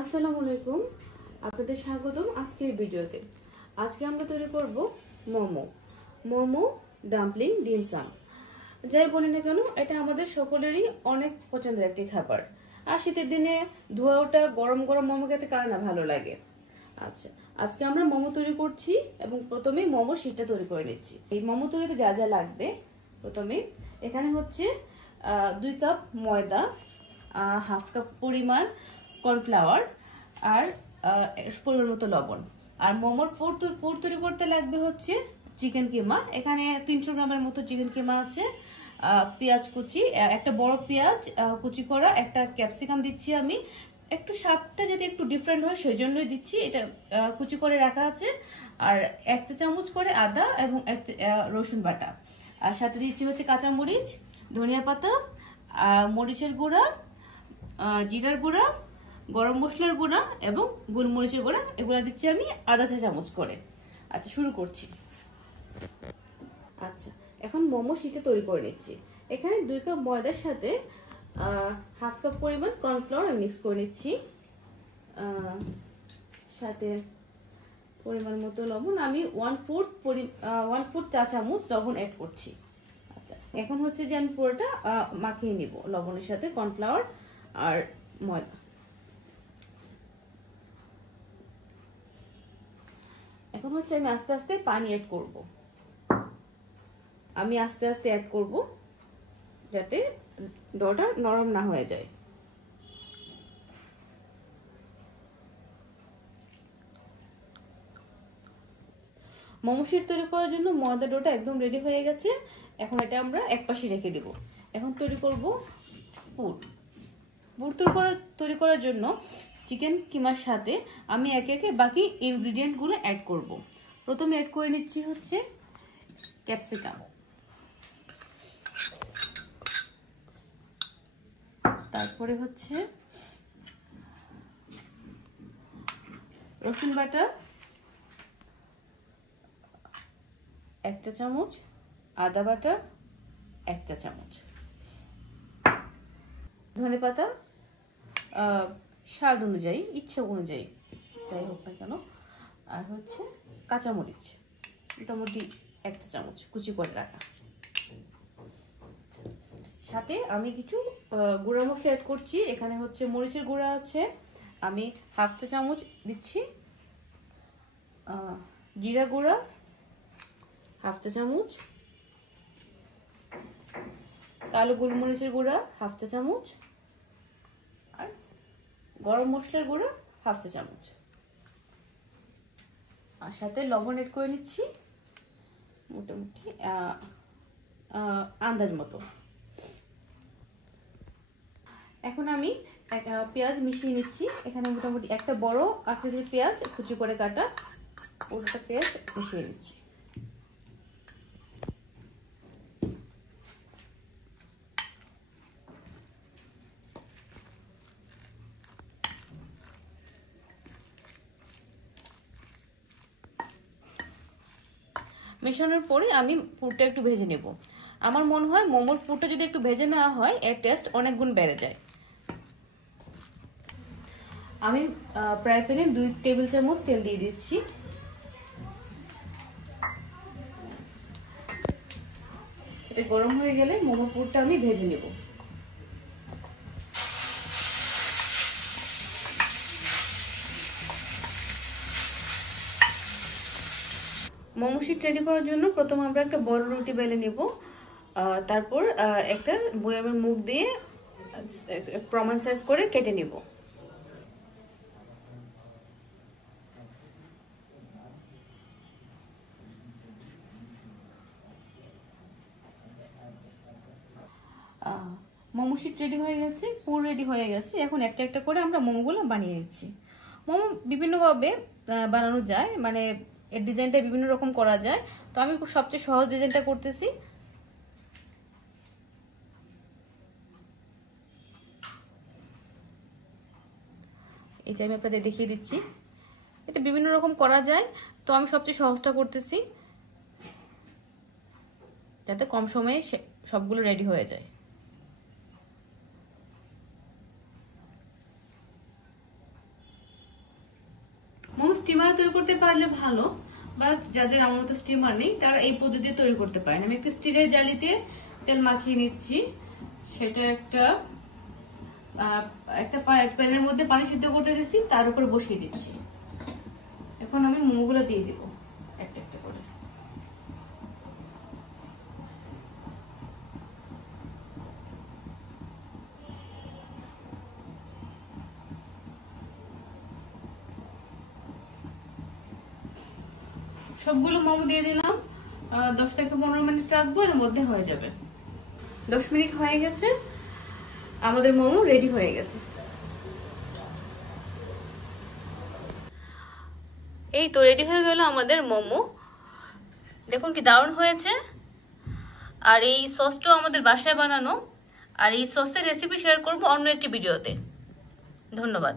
আসসালামু আলাইকুম, আপনাদের স্বাগতম আজকের ভিডিওতে। আজকে আমরা তৈরি করব মোমো ডাম্পলিং ডিমসাম। যাই বলি না কেন, এটা আমাদের সকলেরই অনেক পছন্দের একটি খাবার। আর শীতের দিনে ধোয়া ওঠা গরম গরম মোমো খেতে কার না ভালো লাগে। আচ্ছা, আজকে আমরা মোমো তৈরি করছি এবং প্রথমেই মোমো শীটটা তৈরি করে নিচ্ছি। এই মোমো তৈরিতে যা যা লাগবে, প্রথমে এখানে হচ্ছে 2 কাপ ময়দা, হাফ কাপ পরিমাণ কর্নফ্লাওয়ার, আর পরিমাণ মতো লবণ। আর মোমোর পুর তৈরি করতে লাগবে হচ্ছে চিকেন কিমা। এখানে 300 গ্রামের মতো চিকেন কিমা আছে, পেঁয়াজ কুচি, একটা বড় পেঁয়াজ কুচি করা, একটা ক্যাপসিকাম দিচ্ছি আমি। একটু স্বাদটা যদি একটু ডিফারেন্ট হয় সেই জন্যই দিচ্ছি, এটা কুচি করে রাখা আছে। আর 1 চা চামচ করে আদা এবং রসুন বাটা। আর সাথে দিচ্ছি হচ্ছে কাঁচামরিচ, ধনিয়া পাতা, মরিচের গুঁড়া, জিরার গুঁড়া, গরম মশলার গুঁড়া এবং গোলমরিচের গুঁড়া। এগুলো দিচ্ছি আমি আধা চা চামচ করে। আচ্ছা, শুরু করছি। আচ্ছা, এখন মোমো শিটে তৈরি করে নিচ্ছি। এখানে 2 কাপ ময়দার সাথে হাফ কাপ পরিমাণ কর্নফ্লাওয়ার আমি মিক্স করে নিচ্ছি, সাথে পরিমাণ মতো লবণ। আমি 1/4 চা চামচ লবণ অ্যাড করছি। আচ্ছা, এখন হচ্ছে যে আমি পুরোটা মাখিয়ে নিব লবণের সাথে কর্নফ্লাওয়ার আর ময়দা। এখন হচ্ছে আমি আস্তে আস্তে পানি অ্যাড করব। আমি আস্তে আস্তে অ্যাড করব যাতে ডোটা নরম না হয়ে যায়। মোমো শিট তৈরি করার জন্য ময়দা ডোটা একদম রেডি হয়ে গেছে। এখন এটা আমরা একপাশে রেখে দেব। এখন তৈরি করব পুর। তৈরি করার জন্য চিকেন কিমার সাথে আমি একে একে বাকি ইনগ্রিডিয়েন্টগুলো অ্যাড করব। প্রথমে অ্যাড করে নিচ্ছি হচ্ছে ক্যাপসিকাম, তারপরে হচ্ছে রসুন বাটা 1 চা চামচ, আদা বাটা 1 চা চামচ, ধনে পাতা স্বাদ অনুযায়ী, ইচ্ছা অনুযায়ী যাই হোক না কেন, আর হচ্ছে কাঁচামরিচ মোটামুটি 1 চা চামচ কুচি করে রাখা। সাথে আমি কিছু গুঁড়া মশলা অ্যাড করছি। এখানে হচ্ছে মরিচের গুঁড়া আছে, আমি হাফ চা চামচ দিচ্ছি, জিরা গুঁড়া হাফ চা চামচ, কালো গোলমরিচের গুঁড়া হাফ চা চামচ, আর গরম মশলার গুঁড়া হাফ চা চামচ। আর সাথে লবণ অ্যাড করে নিচ্ছি মোটামুটি আন্দাজ মতো। এখন আমি পেঁয়াজ মিশিয়ে নিচ্ছি। এখানে মোটামুটি একটা বড় আকৃতির পেঁয়াজ কুচি করে কাটা, ওটা পেঁয়াজ মিশিয়ে নিচ্ছি। মেশানোর পরে আমি পুরটা একটু ভেজে নেব। আমার মনে হয় মোমোর পুরটা যদি একটু ভেজে নেওয়া হয় এর টেস্ট অনেক গুণ বেড়ে যায়। আমি ফ্রাই প্যানে 2 টেবিল চামচ তেল দিয়ে দিচ্ছি। এটা গরম হয়ে গেলে মোমোর পুরটা আমি ভেজে নেব। মোমো শিট রেডি করার জন্য প্রথমে আমরা একটা বড় রুটি বেলে নেব, তারপর একটা বয়ামের মুখ দিয়ে প্রমাণ সাইজ করে কেটে নেব। মোমো শিট রেডি হয়ে গেছে, পুর রেডি হয়ে গেছে। এখন একটা একটা করে আমরা মোমোগুলো বানিয়ে নিচ্ছি। মোমো বিভিন্নভাবে বানানো যায়, মানে এর ডিজাইনটা বিভিন্ন রকম করা যায়। তো আমি সবচেয়ে সহজ ডিজাইনটা করতেছি। এই যে আমি আপনাদের দেখিয়ে দিচ্ছি, এটা বিভিন্ন রকম করা যায়। তো আমি সবচেয়ে সহজটা করতেছি যাতে কম সময়ে সবগুলো রেডি হয়ে যায়। স্টিমার তৈরি করতে পারলে ভালো, বাট যাদের আমার মতো স্টিমার নেই তারা এই পদ্ধতি তৈরি করতে পারেন। আমি একটা স্টিলের জালিতে তেল মাখিয়ে নিচ্ছি, সেটা একটা প্যানের মধ্যে পানি সিদ্ধ করতে দিচ্ছি, তার উপর বসিয়ে দিচ্ছি। এখন আমি মোমোগুলো দিয়ে দিব একটা একটা করে। সবগুলো মোমো দিয়ে দিলাম, 10 থেকে 15 মিনিট রাখবো, এর মধ্যে হয়ে যাবে। 10 মিনিট হয়ে গেছে, আমাদের মোমো রেডি হয়ে গেছে। এই তো রেডি হয়ে গেল আমাদের মোমো, দেখুন কি দারুণ হয়েছে। আর এই সসটাও আমাদের বাসায় বানানো, আর এই সসের রেসিপি শেয়ার করব অন্য একটি ভিডিওতে। ধন্যবাদ।